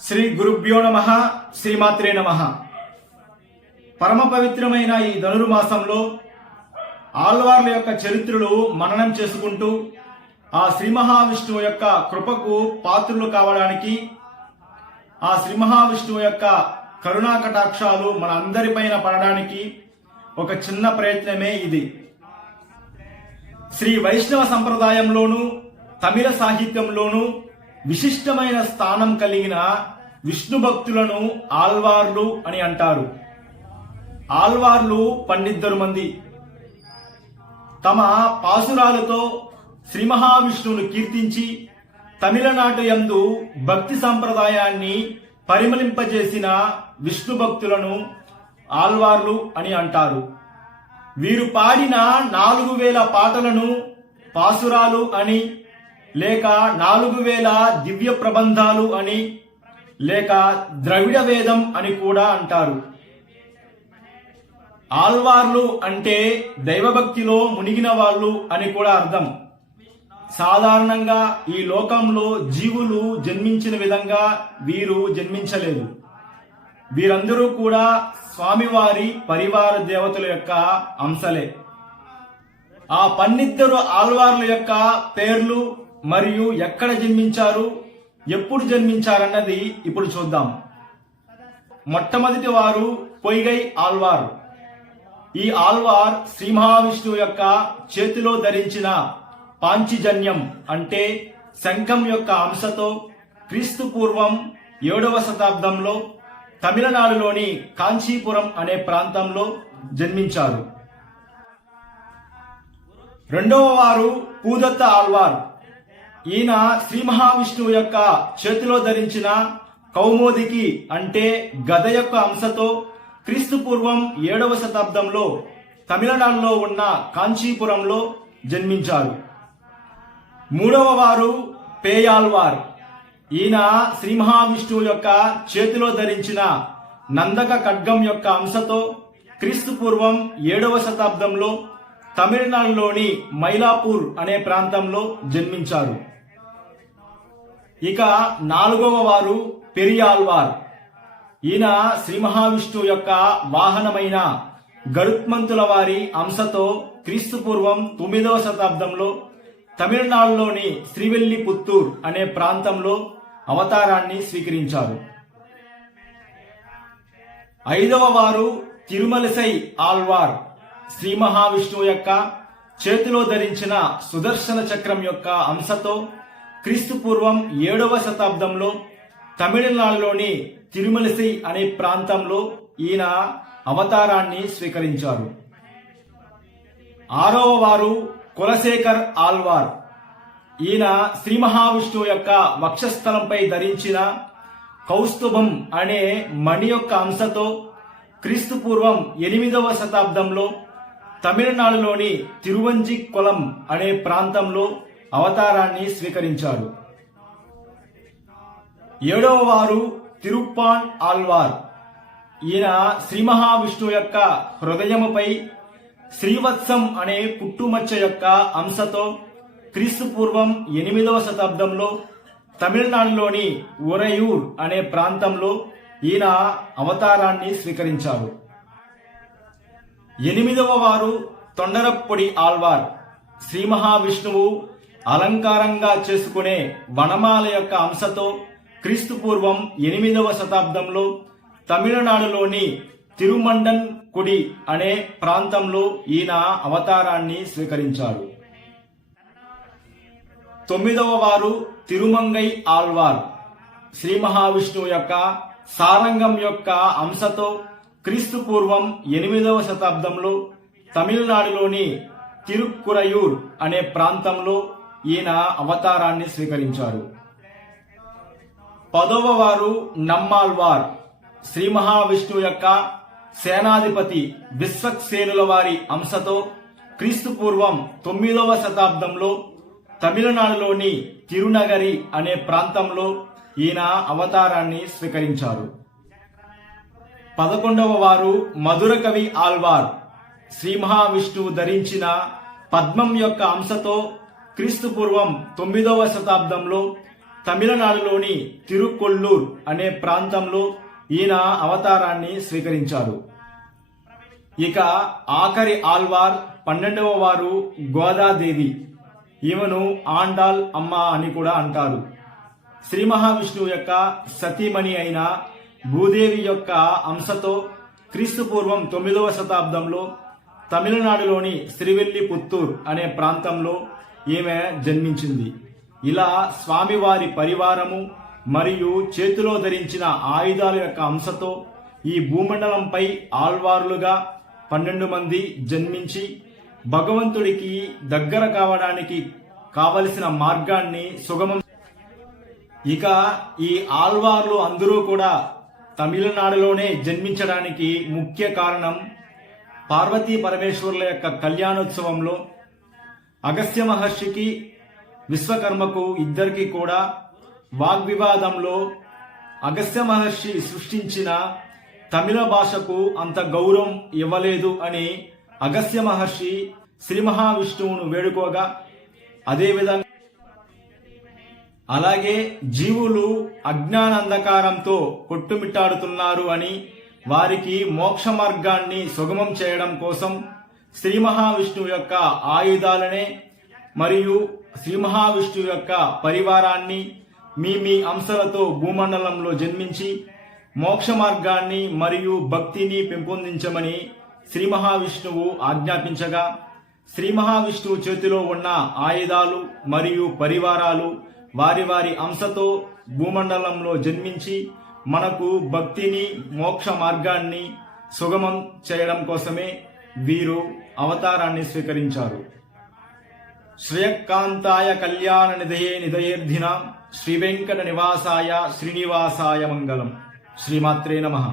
శ్రీ గురుభ్యో నమ శ్రీమాత్రే నమ. పరమ పవిత్రమైన ఈ ధనుర్మాసంలో ఆళ్వార్ల యొక్క చరిత్రలు మననం చేసుకుంటూ ఆ శ్రీ మహావిష్ణువు యొక్క కృపకు పాత్రులు కావడానికి ఆ శ్రీ మహావిష్ణువు యొక్క కరుణా కటాక్షాలు మన అందరిపైన పడడానికి ఒక చిన్న ప్రయత్నమే ఇది. శ్రీ వైష్ణవ సంప్రదాయంలోను తమిళ సాహిత్యంలోనూ విశిష్టమైన స్థానం కలిగిన విష్ణు భక్తులను ఆల్వార్లు అని అంటారు. ఆల్వార్లు పండిద్దరు మంది. తమ పాసురాలతో శ్రీ మహావిష్ణువును కీర్తించి తమిళనాడు యందు భక్తి సంప్రదాయాన్ని పరిమళింపజేసిన విష్ణు భక్తులను ఆల్వార్లు అని అంటారు. వీరు పాడిన నాలుగు వేల పాటలను పాసురాలు అని లేక నాలుగు వేల దివ్య ప్రబంధాలు అని లేక ద్రవిడ వేదం అని కూడా అంటారు. ఆల్వార్లు అంటే దైవభక్తిలో మునిగిన వాళ్ళు అని కూడా అర్థం. సాధారణంగా ఈ లోకంలో జీవులు జన్మించిన విధంగా వీరు జన్మించలేదు. వీరందరూ కూడా స్వామివారి పరివార దేవతల యొక్క అంశలే. ఆ పన్నిద్దరు ఆల్వార్ల యొక్క పేర్లు మరియు ఎక్కడ జన్మించారు ఎప్పుడు జన్మించారన్నది ఇప్పుడు చూద్దాం. మొట్టమొదటి వారు పొయ్గై ఆల్వార్ ఈ ఆల్వార్ శ్రీ మహావిష్ణువు యొక్క చేతిలో ధరించిన పాంచిజన్యం అంటే శంఖం యొక్క అంశతో క్రీస్తు పూర్వం ఏడవ శతాబ్దంలో తమిళనాడులోని కాంచీపురం అనే ప్రాంతంలో జన్మించారు. రెండవ వారు పూదత్త ఆల్వార్ ఈయన శ్రీ మహావిష్ణువు యొక్క చేతిలో ధరించిన కౌమోదికి అంటే గద యొక్క అంశతో క్రీస్తు పూర్వం ఏడవ శతాబ్దంలో తమిళనాడులో ఉన్న కాంచీపురంలో జన్మించారు. మూడవ వారు పేయాల్వార్. ఈయన శ్రీ మహావిష్ణువు యొక్క చేతిలో ధరించిన నందక ఖడ్గం యొక్క అంశతో క్రీస్తు పూర్వం ఏడవ శతాబ్దంలో తమిళనాడులోని మైలాపూర్ అనే ప్రాంతంలో జన్మించారు. ఇక నాలుగవ వారు పెరియాల్వార్. ఈయన శ్రీ మహావిష్ణువు యొక్క వాహనమైన గరుత్మంతుల వారి అంశతో క్రీస్తు పూర్వం తొమ్మిదవ శతాబ్దంలో తమిళనాడులోని శ్రీవెల్లి పుత్తూర్ అనే ప్రాంతంలో అవతారాన్ని స్వీకరించారు. ఐదవ వారు తిరుమలసై ఆల్వార్. శ్రీ మహావిష్ణువు యొక్క చేతిలో ధరించిన సుదర్శన చక్రం యొక్క అంశతో క్రీస్తు పూర్వం ఏడవ శతాబ్దంలో తమిళనాడులోని తిరుమలసి అనే ప్రాంతంలో ఈయన అవతారాన్ని స్వీకరించారు. ఆరవ వారు కులశేఖర్ ఆల్వార్ ఈయన శ్రీ మహావిష్ణువు యొక్క వక్షస్థలంపై ధరించిన కౌస్తుభం అనే మణి యొక్క అంశతో క్రీస్తు పూర్వం ఎనిమిదవ శతాబ్దంలో తమిళనాడులోని తిరువంజి కొలం అనే ప్రాంతంలో అవతారాన్ని స్వీకరించారు. ఏడవ వారు తిరుప్పాన్ ఆల్వార్. ఈయన శ్రీ మహావిష్ణువు యొక్క హృదయముపై శ్రీవత్సం అనే పుట్టుమచ్చ యొక్క అంశతో క్రీస్తు పూర్వం ఎనిమిదవ శతాబ్దంలో తమిళనాడులోని ఉరయూర్ అనే ప్రాంతంలో ఈయన అవతారాన్ని స్వీకరించారు. ఎనిమిదవ వారు తొండరప్పొడి ఆల్వార్ శ్రీ మహావిష్ణువు అలంకారంగా చేసుకునే వనమాల యొక్క అంశతో క్రీస్తు పూర్వం ఎనిమిదవ శతాబ్దంలో తమిళనాడులోని తిరుమండన్ కుడి అనే ప్రాంతంలో ఈయన అవతారాన్ని స్వీకరించారు తొమ్మిదవ వారు తిరుమంగై ఆల్వార్ శ్రీ మహావిష్ణువు యొక్క సారంగం యొక్క అంశతో క్రీస్తు పూర్వం ఎనిమిదవ శతాబ్దంలో తమిళనాడులోని తిరుక్కురయూర్ అనే ప్రాంతంలో ఈయన అవతారాన్ని స్వీకరించారు. పదవ వారు నమ్మాల్వార్ శ్రీ మహావిష్ణువు యొక్క సేనాధిపతి విశ్వక్సేనుల వారి అంశతో క్రీస్తు పూర్వం తొమ్మిదవ శతాబ్దంలో తమిళనాడులోని తిరునగరి అనే ప్రాంతంలో ఈయన అవతారాన్ని స్వీకరించారు. పదకొండవ వారు మధుర కవి ఆల్వార్. శ్రీ మహావిష్ణువు ధరించిన పద్మం యొక్క అంశతో క్రీస్తు పూర్వం తొమ్మిదవ శతాబ్దంలో తమిళనాడులోని తిరుకొల్లూర్ అనే ప్రాంతంలో ఈయన అవతారాన్ని స్వీకరించారు. ఇక ఆఖరి ఆల్వార్ పన్నెండవ వారు గోదాదేవి. ఈమెను ఆండాల్ అమ్మ అని కూడా అంటారు. శ్రీ మహావిష్ణువు యొక్క సతీమణి అయిన భూదేవి యొక్క అంశతో క్రీస్తు పూర్వం తొమ్మిదవ శతాబ్దంలో తమిళనాడులోని శ్రీవెల్లిపుత్తూర్ అనే ప్రాంతంలో ఈమె జన్మించింది. ఇలా స్వామివారి పరివారము మరియు చేతిలో ధరించిన ఆయుధాల యొక్క అంశతో ఈ భూమండలంపై ఆల్వార్లుగా పన్నెండు మంది జన్మించి భగవంతుడికి దగ్గర కావడానికి కావలసిన మార్గాన్ని సుగమం ఇక ఈ ఆల్వార్లు అందరూ కూడా తమిళనాడులోనే జన్మించడానికి ముఖ్య కారణం పార్వతీ పరమేశ్వరుల యొక్క కళ్యాణోత్సవంలో అగస్త్య మహర్షికి విశ్వకర్మకు ఇద్దరికి కూడా వాగ్వివాదంలో అగస్త్య మహర్షి సృష్టించిన తమిళ భాషకు అంత గౌరవం ఇవ్వలేదు అని అగస్త్య మహర్షి శ్రీ మహావిష్ణువును వేడుకోగా అదేవిధంగా అలాగే జీవులు అజ్ఞాన అంధకారంతో కొట్టుమిట్టాడుతున్నారు అని వారికి మోక్ష మార్గాన్ని సుగమం చేయడం కోసం శ్రీ మహావిష్ణువు యొక్క ఆయుధాలనే మరియు శ్రీ మహావిష్ణువు యొక్క పరివారాన్ని మీ మీ అంశాలతో భూమండలంలో జన్మించి మోక్ష మార్గాన్ని మరియు భక్తిని పెంపొందించమని శ్రీ మహావిష్ణువు ఆజ్ఞాపించగా శ్రీ మహావిష్ణువు చేతిలో ఉన్న ఆయుధాలు మరియు పరివారాలు వారి వారి అంశతో భూమండలంలో జన్మించి మనకు భక్తిని మోక్ష మార్గాన్ని సుగమం చేయడం కోసమే వీరు అవతారాన్ని స్వీకరించారు. శ్రేయకాంతాయ కళ్యాణ నిధయే నిధయేర్ధిన శ్రీ వెంకట నివాసాయ శ్రీనివాసాయ మంగళం. శ్రీమాత్రే నమః.